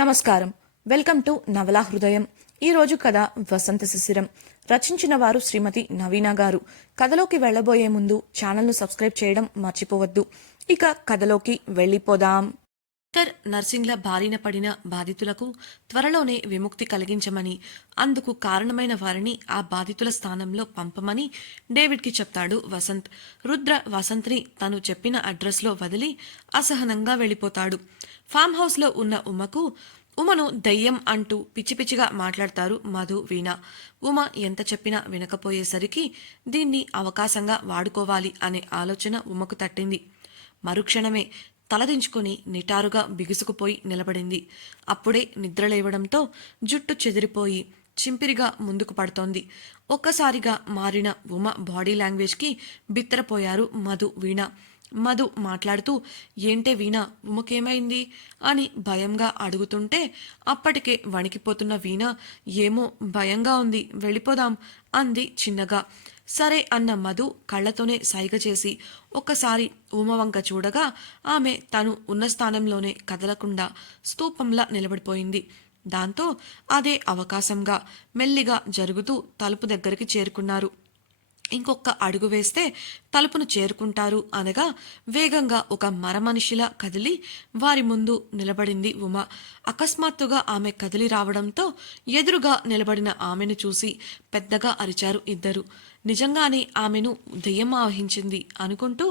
నమస్కారం. Welcome to నవలా హృదయం. ఈరోజు కథ వసంత శిశిరం. రచించిన వారు శ్రీమతి నవీన గారు. కథలోకి వెళ్లబోయే ముందు ఛానల్ను సబ్స్క్రైబ్ చేయడం మర్చిపోవద్దు. ఇక కథలోకి వెళ్ళిపోదాం. నర్సింగ్ల బారిన పడిన బాధితులకు త్వరలోనే విముక్తి కలిగించమని, అందుకు కారణమైన వారిని ఆ బాధితుల స్థానంలో పంపమని డేవిడ్కి చెప్తాడు వసంత్. రుద్ర వసంత్ని తను చెప్పిన అడ్రస్లో వదిలి అసహనంగా వెళ్ళిపోతాడు. ఫామ్ హౌస్లో ఉన్న ఉమను దయ్యం అంటూ పిచ్చి పిచ్చిగా మాట్లాడతారు మధు, వీణ. ఉమ ఎంత చెప్పినా వినకపోయేసరికి దీన్ని అవకాశంగా వాడుకోవాలి అనే ఆలోచన ఉమకు తట్టింది. మరుక్షణమే తలదించుకుని నిటారుగా బిగుసుకుపోయి నిలబడింది. అప్పుడే నిద్రలేవడంతో జుట్టు చెదిరిపోయి చింపిరిగా ముందుకు పడుతోంది. ఒక్కసారిగా మారిన ఉమ బాడీ లాంగ్వేజ్కి బిత్తరపోయారు మధు, వీణ. మధు మాట్లాడుతూ, ఏంటే వీణ, ఉమకేమైంది అని భయంగా అడుగుతుంటే అప్పటికే వణికిపోతున్న వీణ, ఏమో భయంగా ఉంది, వెళ్ళిపోదాం అంది చిన్నగా. సరే అన్న మధు కళ్లతోనే సైగ చేసి ఒక్కసారి ఉమవంక చూడగా ఆమె తను ఉన్న స్థానంలోనే కదలకుండా స్తూపంలా నిలబడిపోయింది. దాంతో అదే అవకాశంగా మెల్లిగా జరుగుతూ తలుపు దగ్గరికి చేరుకున్నారు. ఇంకొక అడుగు వేస్తే తలుపును చేరుకుంటారు అనగా వేగంగా ఒక మరమనిషిలా కదిలి వారి ముందు నిలబడింది ఉమ. అకస్మాత్తుగా ఆమె కదిలి రావడంతో ఎదురుగా నిలబడిన ఆమెను చూసి పెద్దగా అరిచారు ఇద్దరు. నిజంగానే ఆమెను దెయ్యం ఆవహించింది అనుకుంటూ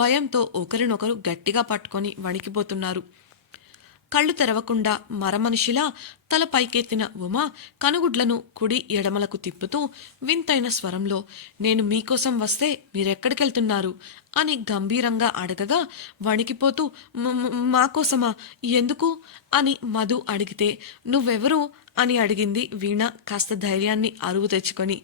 భయంతో ఒకరినొకరు గట్టిగా పట్టుకొని వణికిపోతున్నారు. కళ్ళు తెరవకుండా మరమనిషిలా తల పైకెత్తిన ఉమ కనుగుడ్లను కుడి ఎడమలకు తిప్పుతూ వింతైన స్వరంలో, నేను మీకోసం వస్తే మీరెక్కడికెళ్తున్నారు అని గంభీరంగా అడగగా వణికిపోతూ, మాకోసమా, ఎందుకు అని మధు అడిగితే, నువ్వెవరు అని అడిగింది వీణ కాస్త ధైర్యాన్ని అరువు తెచ్చుకొని.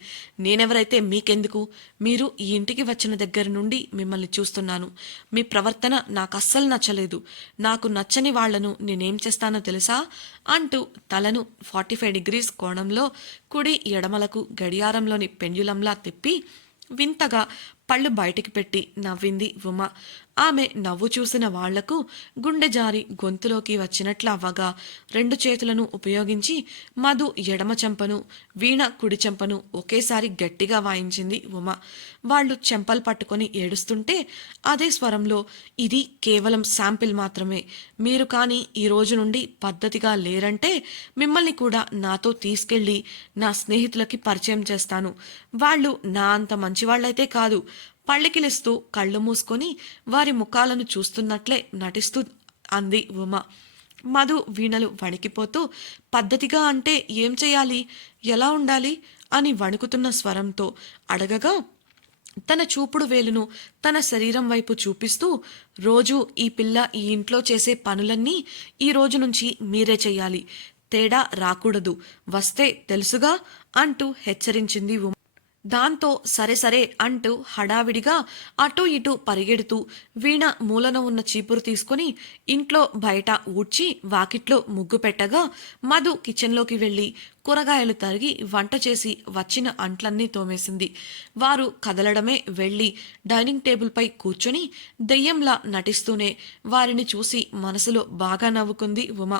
నేనెవరైతే మీకెందుకు, మీరు ఈ ఇంటికి వచ్చిన దగ్గర నుండి మిమ్మల్ని చూస్తున్నాను. మీ ప్రవర్తన నాకు అస్సలు నచ్చలేదు. నాకు నచ్చని వాళ్లను నేనేం చేస్తానో తెలుసా అంటూ తలను 45 డిగ్రీస్ కోణంలో కుడి ఎడమలకు గడియారంలోని పెండ్యులంలా తిప్పి వింతగా పళ్ళు బయటికి పెట్టి నవ్వింది ఉమ. ఆమె నవ్వు చూసిన వాళ్లకు గుండె జారి గొంతులోకి వచ్చినట్లు అవ్వగా 2 చేతులను ఉపయోగించి మధు ఎడమ చెంపను, వీణ కుడి చెంపను ఒకేసారి గట్టిగా వాయించింది ఉమ. వాళ్ళు చెంపలు పట్టుకొని ఏడుస్తుంటే అదే స్వరంలో, ఇది కేవలం శాంపిల్ మాత్రమే. మీరు కానీ ఈ రోజు నుండి పద్ధతిగా లేరంటే మిమ్మల్ని కూడా నాతో తీసుకెళ్లి నా స్నేహితులకి పరిచయం చేస్తాను. వాళ్ళు నా అంత మంచివాళ్లైతే కాదు. పళ్ళకిలిస్తూ కళ్ళు మూసుకొని వారి ముఖాలను చూస్తున్నట్లే నటిస్తూ అంది ఉమ. మధు, వీణలు వణికిపోతూ, పద్ధతిగా అంటే ఏం చెయ్యాలి, ఎలా ఉండాలి అని వణుకుతున్న స్వరంతో అడగగా తన చూపుడు వేలును తన శరీరం వైపు చూపిస్తూ, రోజు ఈ పిల్ల ఈ ఇంట్లో చేసే పనులన్నీ ఈ రోజు నుంచి మీరే చెయ్యాలి. తేడా రాకూడదు. వస్తే తెలుసుగా అంటూ హెచ్చరించింది ఉమ. దాంతో సరే సరే అంటూ హడావిడిగా అటూ ఇటూ పరిగెడుతూ వీణ మూలన ఉన్న చీపురు తీసుకుని ఇంట్లో బయట ఊడ్చి వాకిట్లో ముగ్గు పెట్టగా మధు కిచెన్లోకి వెళ్ళి కూరగాయలు తరిగి వంట చేసి వచ్చిన అంట్లన్నీ తోమేసింది. వారు కదలడమే వెళ్ళి డైనింగ్ టేబుల్పై కూర్చొని దెయ్యంలా నటిస్తూనే వారిని చూసి మనసులో బాగా నవ్వుకుంది ఉమ.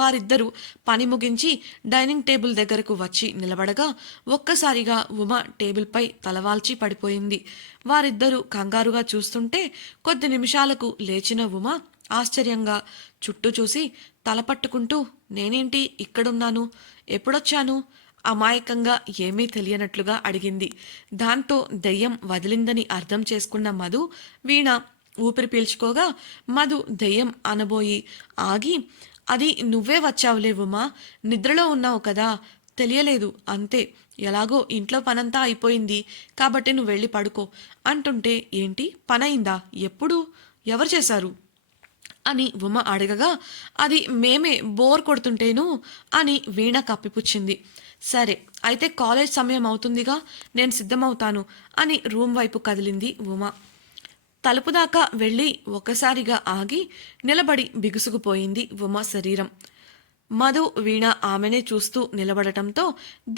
వారిద్దరూ పని ముగించి డైనింగ్ టేబుల్ దగ్గరకు వచ్చి నిలబడగా ఒక్కసారిగా ఉమ టేబుల్పై తలవాల్చి పడిపోయింది. వారిద్దరూ కంగారుగా చూస్తుంటే కొద్ది నిమిషాలకు లేచిన ఉమ ఆశ్చర్యంగా చుట్టూ చూసి తలపట్టుకుంటూ, నేనేంటి ఇక్కడున్నాను, ఎప్పుడొచ్చాను అమాయకంగా ఏమీ తెలియనట్లుగా అడిగింది. దాంతో దెయ్యం వదిలిందని అర్థం చేసుకున్న మధు, వీణ ఊపిరి పీల్చుకోగా మధు దెయ్యం అనబోయి ఆగి, అది నువ్వే వచ్చావులే ఉమా, నిద్రలో ఉన్నావు కదా, తెలియలేదు అంతే, ఎలాగో ఇంట్లో పనంతా అయిపోయింది కాబట్టి నువ్వు వెళ్ళి పడుకో అంటుంటే, ఏంటి పనయిందా, ఎప్పుడు, ఎవరు చేశారు అని ఉమ అడగగా, అది మేమే, బోర్ కొడుతుంటేను అని వీణ కప్పిపుచ్చింది. సరే అయితే కాలేజ్ సమయం అవుతుందిగా, నేను సిద్ధమవుతాను అని రూమ్ వైపు కదిలింది ఉమ. తలుపు దాకా వెళ్ళి ఒక్కసారిగా ఆగి నిలబడి బిగుసుకుపోయింది ఉమ శరీరం. మధు, వీణ ఆమెనే చూస్తూ నిలబడటంతో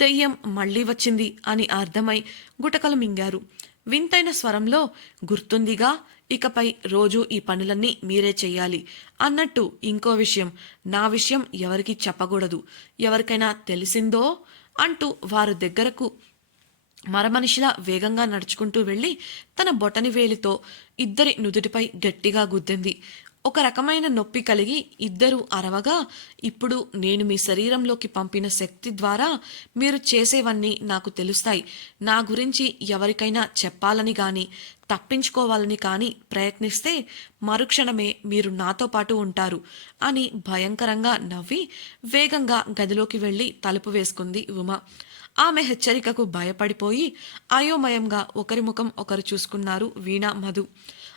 దెయ్యం మళ్లీ వచ్చింది అని అర్థమై గుటకలు మింగారు. వింతైన స్వరంలో, గుర్తుందిగా, ఇకపై రోజు ఈ పనులన్నీ మీరే చెయ్యాలి అన్నట్టు. ఇంకో విషయం, నా విషయం ఎవరికీ చెప్పకూడదు, ఎవరికైనా తెలిసిందో అంటూ వారు దగ్గరకు మరమనిషిలా వేగంగా నడుచుకుంటూ వెళ్ళి తన బొటని వేలితో ఇద్దరి నుదుటిపై గట్టిగా గుద్దింది. ఒక రకమైన నొప్పి కలిగి ఇద్దరూ అరవగా, ఇప్పుడు నేను మీ శరీరంలోకి పంపిన శక్తి ద్వారా మీరు చేసేవన్నీ నాకు తెలుస్తాయి. నా గురించి ఎవరికైనా చెప్పాలని గాని తప్పించుకోవాలని కానీ ప్రయత్నిస్తే మరుక్షణమే మీరు నాతో పాటు ఉంటారు అని భయంకరంగా నవ్వి వేగంగా గదిలోకి వెళ్ళి తలుపు వేసుకుంది ఉమ. ఆమె హెచ్చరికకు భయపడిపోయి అయోమయంగా ఒకరి ముఖం ఒకరు చూసుకున్నారు వీణ, మధు.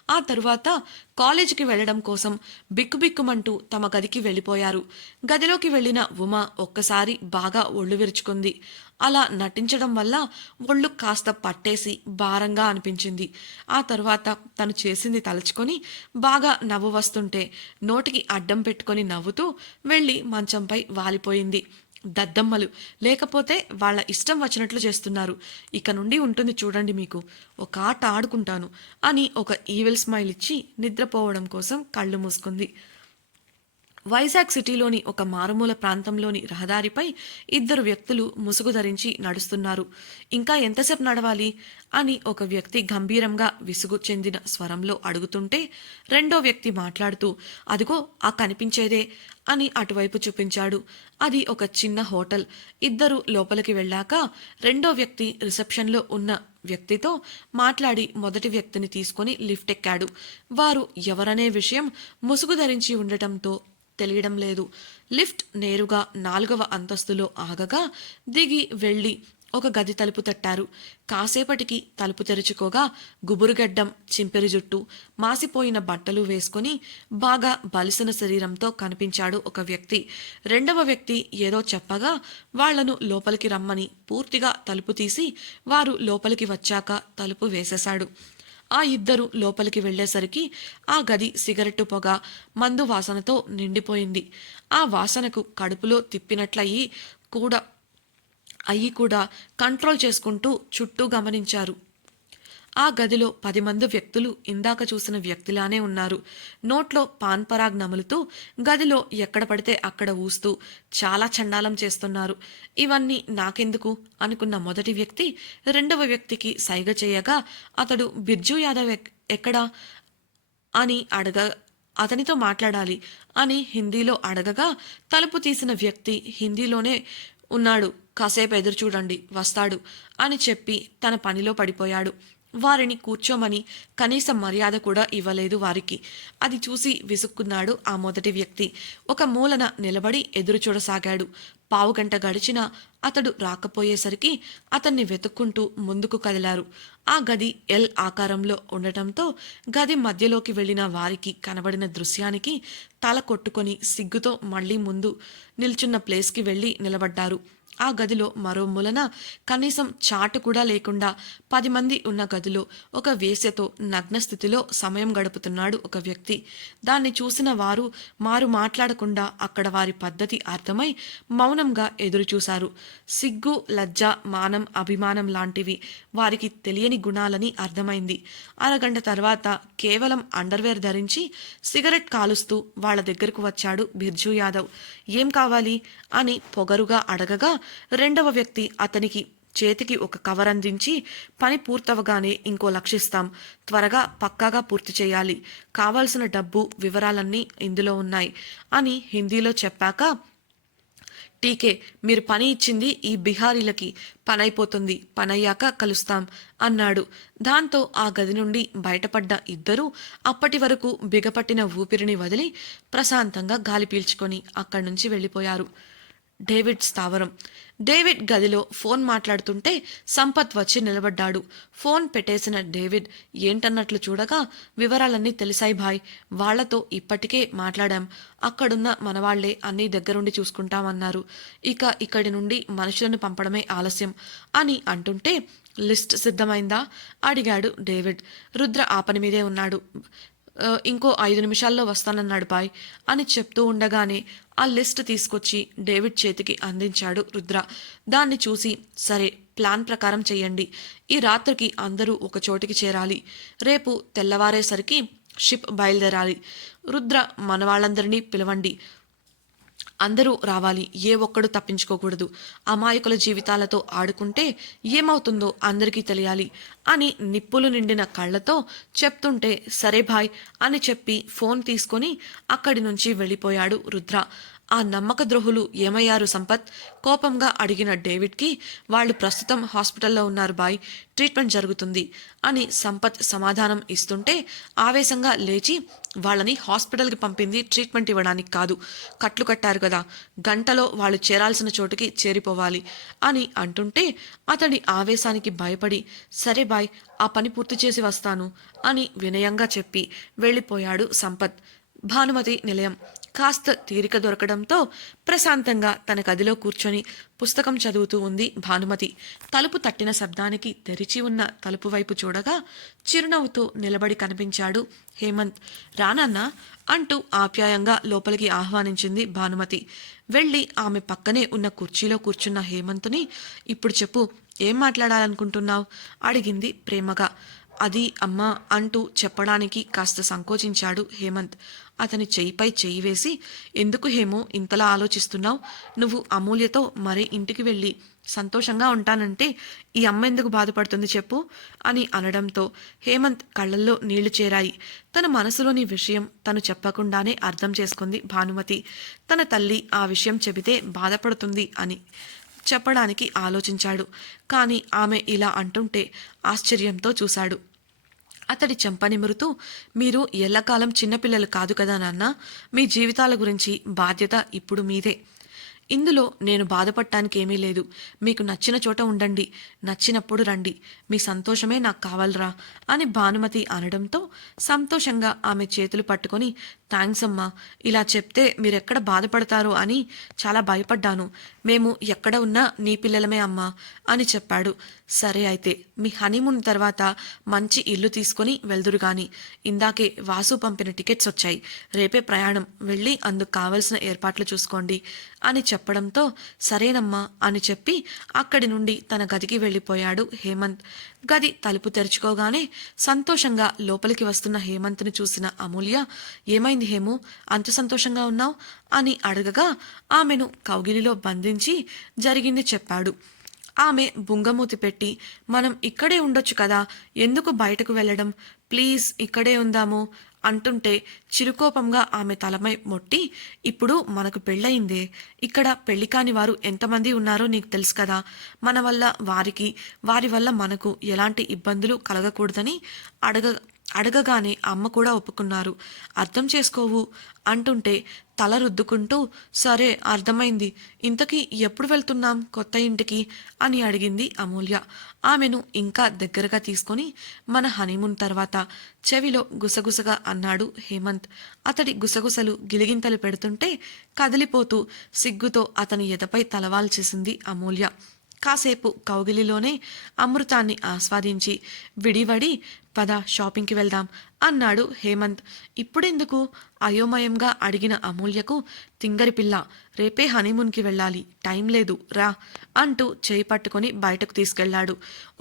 ఆ తరువాత కాలేజీకి వెళ్లడం కోసం బిక్కుబిక్కుమంటూ తమ గదికి వెళ్ళిపోయారు. గదిలోకి వెళ్లిన ఉమ ఒక్కసారి బాగా ఒళ్ళు విరుచుకుంది. అలా నటించడం వల్ల ఒళ్ళు కాస్త పట్టేసి భారంగా అనిపించింది. ఆ తరువాత తను చేసింది తలుచుకొని బాగా నవ్వు వస్తుంటే నోటికి అడ్డం పెట్టుకొని నవ్వుతూ వెళ్ళి మంచంపై వాలిపోయింది. దద్దమ్మలు, లేకపోతే వాళ్ళ ఇష్టం వచ్చినట్లు చేస్తున్నారు, ఇక నుండి ఉంటుంది చూడండి మీకు, ఒక ఆట ఆడుకుంటాను అని ఒక ఈవిల్ స్మైల్ ఇచ్చి నిద్రపోవడం కోసం కళ్ళు మూసుకుంది. వైజాగ్ సిటీలోని ఒక మారుమూల ప్రాంతంలోని రహదారిపై ఇద్దరు వ్యక్తులు ముసుగు ధరించి నడుస్తున్నారు. ఇంకా ఎంతసేపు నడవాలి అని ఒక వ్యక్తి గంభీరంగా విసుగు చెందిన స్వరంలో అడుగుతుంటే రెండో వ్యక్తి మాట్లాడుతూ, అదిగో ఆ కనిపించేదే అని అటువైపు చూపించాడు. అది ఒక చిన్న హోటల్. ఇద్దరు లోపలికి వెళ్ళాక రెండో వ్యక్తి రిసెప్షన్లో ఉన్న వ్యక్తితో మాట్లాడి మొదటి వ్యక్తిని తీసుకుని లిఫ్ట్ ఎక్కాడు. వారు ఎవరనే విషయం ముసుగు ధరించి ఉండటంతో తెలియడం లేదు. లిఫ్ట్ నేరుగా 4వ అంతస్తులో ఆగగా దిగి వెళ్ళి ఒక గది తలుపు తట్టారు. కాసేపటికి తలుపు తెరుచుకోగా గుబురుగడ్డం, చింపెరి జుట్టు, మాసిపోయిన బట్టలు వేసుకుని బాగా బలిసిన శరీరంతో కనిపించాడు ఒక వ్యక్తి. రెండవ వ్యక్తి ఏదో చెప్పగా వాళ్లను లోపలికి రమ్మని పూర్తిగా తలుపు తీసి వారు లోపలికి వచ్చాక తలుపు వేసేశాడు. ఆ ఇద్దరు లోపలికి వెళ్లేసరికి ఆ గది సిగరెట్టు పొగ, మందు వాసనతో నిండిపోయింది. ఆ వాసనకు కడుపులో తిప్పినట్లయి కూడా కంట్రోల్ చేసుకుంటూ చుట్టూ గమనించారు. ఆ గదిలో 10 మంది వ్యక్తులు ఇందాక చూసిన వ్యక్తిలానే ఉన్నారు. నోట్లో పాన్ పరాగ్ నములుతూ గదిలో ఎక్కడ పడితే అక్కడ ఊస్తూ చాలా చండాలం చేస్తున్నారు. ఇవన్నీ నాకెందుకు అనుకున్న మొదటి వ్యక్తి రెండవ వ్యక్తికి సైగ చేయగా అతడు బిర్జూ యాదవ్ ఎక్కడా అని అతనితో మాట్లాడాలి అని హిందీలో అడగగా తలుపు తీసిన వ్యక్తి హిందీలోనే ఉన్నాడు, కాసేపు ఎదురు చూడండి వస్తాడు అని చెప్పి తన పనిలో పడిపోయాడు. వారిని కూర్చోమని కనీస మర్యాద కూడా ఇవ్వలేదు వారికి. అది చూసి విసుక్కున్నాడు ఆ మొదటి వ్యక్తి. ఒక మూలన నిలబడి ఎదురు చూడసాగాడు. పావుగంట గడిచినా అతడు రాకపోయేసరికి అతన్ని వెతుక్కుంటూ ముందుకు కదిలారు. ఆ గది ఎల్ ఆకారంలో ఉండటంతో గది మధ్యలోకి వెళ్లిన వారికి కనబడిన దృశ్యానికి తల కొట్టుకొని సిగ్గుతో మళ్లీ ముందు నిల్చున్న ప్లేస్కి వెళ్లి నిలబడ్డారు. ఆ గదిలో మరో మూలన కనీసం చాటు కూడా లేకుండా 10 మంది ఉన్న గదిలో ఒక వేశ్యతో నగ్న స్థితిలో సమయం గడుపుతున్నాడు ఒక వ్యక్తి. దాన్ని చూసిన వారు మారు మాట్లాడకుండా అక్కడ వారి పద్ధతి అర్థమై మౌనంగా ఎదురుచూశారు. సిగ్గు, లజ్జ, మానం, అభిమానం లాంటివి వారికి తెలియని గుణాలని అర్థమైంది. అరగంట తర్వాత కేవలం అండర్వేర్ ధరించి సిగరెట్ కాలుస్తూ వాళ్ల దగ్గరకు వచ్చాడు బిర్జూ యాదవ్. ఏం కావాలి అని పొగరుగా అడగగా రెండవ వ్యక్తి అతనికి చేతికి ఒక కవర్ అందించి, పని పూర్తవగానే ఇంకో లక్షిస్తాం, త్వరగా పక్కాగా పూర్తి చేయాలి, కావాల్సిన డబ్బు వివరాలన్నీ ఇందులో ఉన్నాయి అని హిందీలో చెప్పాక, టీకే, మీరు పని ఇచ్చింది ఈ బిహారీలకి, పనైపోతుంది, పనయ్యాక కలుస్తాం అన్నాడు. దాంతో ఆ గది నుండి బయటపడ్డ ఇద్దరూ అప్పటి వరకు బిగపట్టిన ఊపిరిని వదిలి ప్రశాంతంగా గాలి పీల్చుకొని అక్కడి నుంచి వెళ్ళిపోయారు. డేవిడ్ స్థావరం. డేవిడ్ గదిలో ఫోన్ మాట్లాడుతుంటే సంపత్ వచ్చి నిలబడ్డాడు. ఫోన్ పెట్టేసిన డేవిడ్ ఏంటన్నట్లు చూడగా, వివరాలన్నీ తెలిసాయి భాయ్, వాళ్లతో ఇప్పటికే మాట్లాడాం, అక్కడున్న మనవాళ్లే అన్నీ దగ్గరుండి చూసుకుంటామన్నారు, ఇక ఇక్కడి నుండి మనుషులను పంపడమే ఆలస్యం అని అంటుంటే, లిస్ట్ సిద్ధమైందా అడిగాడు డేవిడ్. రుద్ర ఆ పని మీదే ఉన్నాడు, ఇంకో 5 నిమిషాల్లో వస్తానన్నాడు బాయ్ అని చెప్తూ ఉండగానే ఆ లిస్ట్ తీసుకొచ్చి డేవిడ్ చేతికి అందించాడు రుద్ర. దాన్ని చూసి, సరే ప్లాన్ ప్రకారం చెయ్యండి. ఈ రాత్రికి అందరూ ఒక చోటికి చేరాలి. రేపు తెల్లవారేసరికి షిప్ బయలుదేరాలి. రుద్ర మన వాళ్ళందరినీ పిలవండి. అందరూ రావాలి. ఏ ఒక్కడు తప్పించుకోకూడదు. అమాయకుల జీవితాలతో ఆడుకుంటే ఏమవుతుందో అందరికీ తెలియాలి అని నిప్పులు నిండిన కళ్ళతో చెప్తుంటే సరే భాయ్ అని చెప్పి ఫోన్ తీసుకొని అక్కడి నుంచి వెళ్ళిపోయాడు రుద్ర. ఆ నమ్మక ద్రోహులు ఏమయ్యారు సంపత్? కోపంగా అడిగిన డేవిడ్కి వాళ్ళు ప్రస్తుతం హాస్పిటల్లో ఉన్నారు బాయ్, ట్రీట్మెంట్ జరుగుతుంది అని సంపత్ సమాధానం ఇస్తుంటే ఆవేశంగా లేచి వాళ్ళని హాస్పిటల్కి పంపింది ట్రీట్మెంట్ ఇవ్వడానికి కాదు, కట్లు కట్టారు కదా, గంటలో వాళ్ళు చేరాల్సిన చోటుకి చేరిపోవాలి అని అంటుంటే అతడి ఆవేశానికి భయపడి సరే బాయ్ ఆ పని పూర్తి చేసి వస్తాను అని వినయంగా చెప్పి వెళ్ళిపోయాడు సంపత్. భానుమతి నిలయం. కాస్త తీరిక దొరకడంతో ప్రశాంతంగా తన గదిలో కూర్చొని పుస్తకం చదువుతూ ఉంది భానుమతి. తలుపు తట్టిన శబ్దానికి తెరిచి ఉన్న తలుపు వైపు చూడగా చిరునవ్వుతో నిలబడి కనిపించాడు హేమంత్. రానన్నా అంటూ ఆప్యాయంగా లోపలికి ఆహ్వానించింది భానుమతి. వెళ్ళి ఆమె పక్కనే ఉన్న కుర్చీలో కూర్చున్న హేమంత్ని ఇప్పుడు చెప్పు, ఏం మాట్లాడాలనుకుంటున్నావు అడిగింది ప్రేమగా. అది అమ్మా అంటూ చెప్పడానికి కాస్త సంకోచించాడు హేమంత్. అతని చెయ్యిపై చెయ్యి వేసి ఎందుకు హేమో ఇంతలా ఆలోచిస్తున్నావు? నువ్వు అమూల్యతో మరే ఇంటికి వెళ్ళి సంతోషంగా ఉంటానంటే ఈ అమ్మ ఎందుకు బాధపడుతుంది చెప్పు అని అనడంతో హేమంత్ కళ్ళల్లో నీళ్లు చేరాయి. తన మనసులోని విషయం తను చెప్పకుండానే అర్థం చేసుకుంది భానుమతి. తన తల్లి ఆ విషయం చెబితే బాధపడుతుంది అని చెప్పడానికి ఆలోచించాడు. కానీ ఆమె ఇలా అంటుంటే ఆశ్చర్యంతో చూశాడు. అతడి చెంప నిమురుతూ మీరు ఎల్లకాలం చిన్నపిల్లలు కాదు కదా నాన్న, మీ జీవితాల గురించి బాధ్యత ఇప్పుడు మీదే. ఇందులో నేను బాధపడటానికి ఏమీ లేదు. మీకు నచ్చిన చోట ఉండండి, నచ్చినప్పుడు రండి, మీ సంతోషమే నాకు కావాలరా అని భానుమతి అనడంతో సంతోషంగా ఆమె చేతులు పట్టుకొని థ్యాంక్స్ అమ్మా, ఇలా చెప్తే మీరెక్కడ బాధపడతారో అని చాలా భయపడ్డాను. మేము ఎక్కడ ఉన్నా నీ పిల్లలమే అమ్మా అని చెప్పాడు. సరే అయితే మీ హనీమూన్ తర్వాత మంచి ఇల్లు తీసుకొని వెళ్దురు గాని. ఇందాకే వాసు పంపిన టికెట్స్ వచ్చాయి, రేపే ప్రయాణం, వెళ్ళి అందుకు కావలసిన ఏర్పాట్లు చూసుకోండి అని చెప్పడంతో సరేనమ్మా అని చెప్పి అక్కడి నుండి తన గదికి వెళ్ళిపోయాడు హేమంత్. గది తలుపు తెరుచుకోగానే సంతోషంగా లోపలికి వస్తున్న హేమంత్ని చూసిన అమూల్య ఏమైంది హేము, అంత సంతోషంగా ఉన్నావు అని అడగగా ఆమెను కౌగిలిలో బంధించి జరిగింది చెప్పాడు. ఆమె బుంగమూతి పెట్టి మనం ఇక్కడే ఉండొచ్చు కదా, ఎందుకు బయటకు వెళ్ళడం, ప్లీజ్ ఇక్కడే ఉందాము అంటుంటే చిరుకోపంగా ఆమె తలమై మొట్టి ఇప్పుడు మనకు పెళ్ళయిందే, ఇక్కడ పెళ్లి కాని వారు ఎంతమంది ఉన్నారో నీకు తెలుసు కదా, మన వల్ల వారికి వారి వల్ల మనకు ఎలాంటి ఇబ్బందులు కలగకూడదని అడగగానే అమ్మ కూడా ఒప్పుకున్నారు, అర్థం చేసుకోవు అంటుంటే తల రుద్దుకుంటూ సరే అర్థమైంది, ఇంతకీ ఎప్పుడు వెళ్తున్నాం కొత్త ఇంటికి అని అడిగింది అమూల్య. ఆమెను ఇంకా దగ్గరగా తీసుకొని మన హనీమూన్ తర్వాత చెవిలో గుసగుసగా అన్నాడు హేమంత్. అతడి గుసగుసలు గిలిగింతలు పెడుతుంటే కదిలిపోతూ సిగ్గుతో అతని ఎదపై తలవాల్చేసింది అమూల్య. కాసేపు కౌగిలిలోనే అమృతాన్ని ఆస్వాదించి విడివడి పద షాపింగ్కి వెళ్దాం అన్నాడు హేమంత్. ఇప్పుడెందుకు అయోమయంగా అడిగిన అమూల్యకు తింగరి పిల్ల, రేపే హనీమూన్కి వెళ్ళాలి, టైం లేదు రా అంటూ చేయి పట్టుకొని బయటకు తీసుకెళ్లాడు.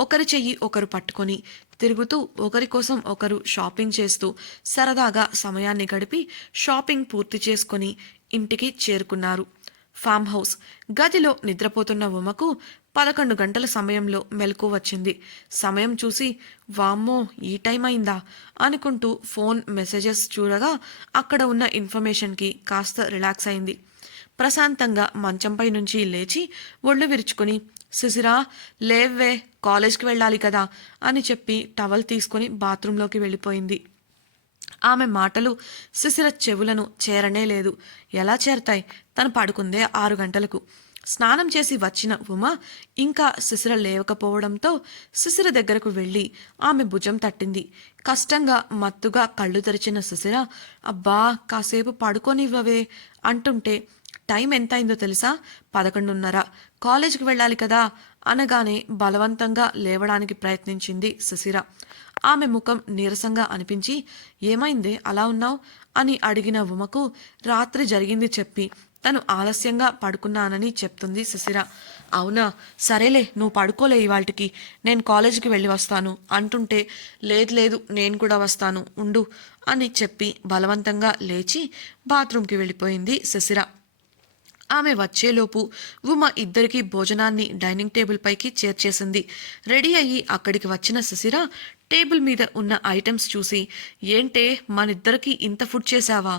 ఒకరి చెయ్యి ఒకరు పట్టుకొని తిరుగుతూ ఒకరి కోసం ఒకరు షాపింగ్ చేస్తూ సరదాగా సమయాన్ని గడిపి షాపింగ్ పూర్తి చేసుకొని ఇంటికి చేరుకున్నారు. ఫామ్ హౌస్ గదిలో నిద్రపోతున్న ఉమకు 11 గంటల సమయంలో మెలకు వచ్చింది. సమయం చూసి వామ్మో ఈ టైం అయిందా అనుకుంటూ ఫోన్ మెసేజెస్ చూడగా అక్కడ ఉన్న ఇన్ఫర్మేషన్కి కాస్త రిలాక్స్ అయింది. ప్రశాంతంగా మంచంపై నుంచి లేచి ఒళ్ళు విరుచుకొని శిశిరా లేవ్వే, కాలేజ్కి వెళ్ళాలి కదా అని చెప్పి టవల్ తీసుకొని బాత్రూంలోకి వెళ్ళిపోయింది. ఆమె మాటలు శిశిర చెవులను చేరనే లేదు. ఎలా చేరతాయి, తను పడుకుందే 6 గంటలకు. స్నానం చేసి వచ్చిన ఉమ ఇంకా శిశిర లేవకపోవడంతో శిశిర దగ్గరకు వెళ్ళి ఆమె భుజం తట్టింది. కష్టంగా మత్తుగా కళ్ళు తెరిచిన శిశిర అబ్బా కాసేపు పడుకోనివ్వవే అంటుంటే టైం ఎంతైందో తెలుసా, 11:30, కాలేజీకి వెళ్ళాలి కదా అనగానే బలవంతంగా లేవడానికి ప్రయత్నించింది శిశిర. ఆమె ముఖం నీరసంగా అనిపించి ఏమైందే అలా ఉన్నావు అని అడిగిన ఉమకు రాత్రి జరిగింది చెప్పి తను ఆలస్యంగా పడుకున్నానని చెప్తుంది శిశిర. అవునా, సరేలే, నువ్వు పడుకోలే ఇవాల్టికి, నేను కాలేజీకి వెళ్ళి వస్తాను అంటుంటే, లేదు లేదు నేను కూడా వస్తాను ఉండు అని చెప్పి బలవంతంగా లేచి బాత్రూంకి వెళ్ళిపోయింది శిశిర. ఆమె వచ్చేలోపు ఉమ ఇద్దరికీ భోజనాన్ని డైనింగ్ టేబుల్ పైకి చేర్చేసింది. రెడీ అయ్యి అక్కడికి వచ్చిన శిశిర టేబుల్ మీద ఉన్న ఐటమ్స్ చూసి, ఏంటే మనిద్దరికి ఇంత ఫుడ్ చేశావా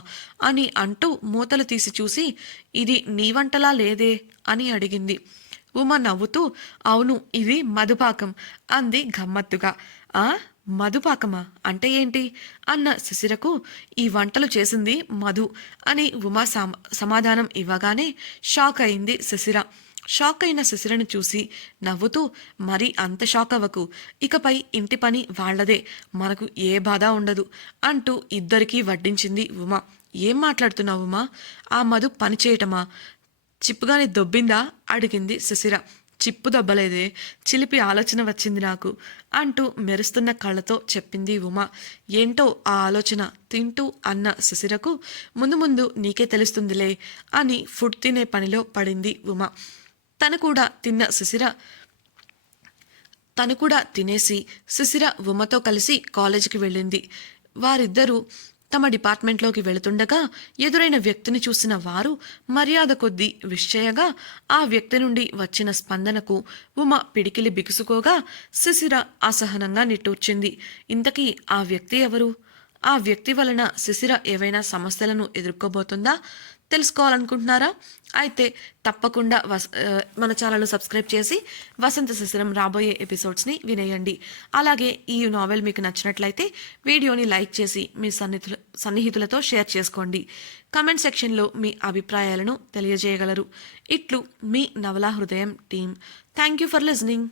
అని అంటూ మూతలు తీసి చూసి, ఇది నీ వంటలా లేదే అని అడిగింది. ఉమ నవ్వుతూ, అవును, ఇది మధుపాకం అంది గమ్మత్తుగా. ఆ, మధుపాకమా అంటే ఏంటి అన్న శిశిరకు, ఈ వంటలు చేసింది మధు అని ఉమా సమాధానం ఇవ్వగానే షాక్ అయింది శిశిర. షాక్ అయిన శిశిరను చూసి నవ్వుతూ, మరి అంత షాక్ అవ్వకు, ఇకపై ఇంటి పని వాళ్లదే, మనకు ఏ బాధ ఉండదు అంటూ ఇద్దరికీ వడ్డించింది ఉమ. ఏం మాట్లాడుతున్నావు ఉమా, ఆ మధు పని చేయటమా, చిప్పుగానే దొబ్బిందా అడిగింది శిశిర. చిప్పు దొబ్బలేదే, చిలిపి ఆలోచన వచ్చింది నాకు అంటూ మెరుస్తున్న కళ్ళతో చెప్పింది ఉమ. ఏంటో ఆ ఆలోచన తింటూ అన్న శిశిరకు, ముందు ముందు నీకే తెలుస్తుందిలే అని ఫుడ్ తినే పనిలో పడింది ఉమ. తను కూడా తినేసి శిశిర ఉమతో కలిసి కాలేజీకి వెళ్ళింది. వారిద్దరూ తమ డిపార్ట్మెంట్లోకి వెళుతుండగా ఎదురైన వ్యక్తిని చూసిన వారు మర్యాద కొద్దీ విష్ చేయగా, ఆ వ్యక్తి నుండి వచ్చిన స్పందనకు ఉమ పిడికిలి బిగుసుకోగా శిశిర అసహనంగా నిట్టూర్చింది. ఇంతకీ ఆ వ్యక్తి ఎవరు? ఆ వ్యక్తి వలన శిశిర ఏవైనా సమస్యలను ఎదుర్కోబోతుందా తెలుసుకోవాలనుకుంటున్నారా? అయితే తప్పకుండా మన ఛానల్ను సబ్స్క్రైబ్ చేసి వసంత శిశిరం రాబోయే ఎపిసోడ్స్ని వినేయండి. అలాగే ఈ నావెల్ మీకు నచ్చినట్లయితే వీడియోని లైక్ చేసి మీ సన్నిహితులతో షేర్ చేసుకోండి. కమెంట్ సెక్షన్లో మీ అభిప్రాయాలను తెలియజేయగలరు. ఇట్లు మీ నవలా హృదయం team. Thank you for listening.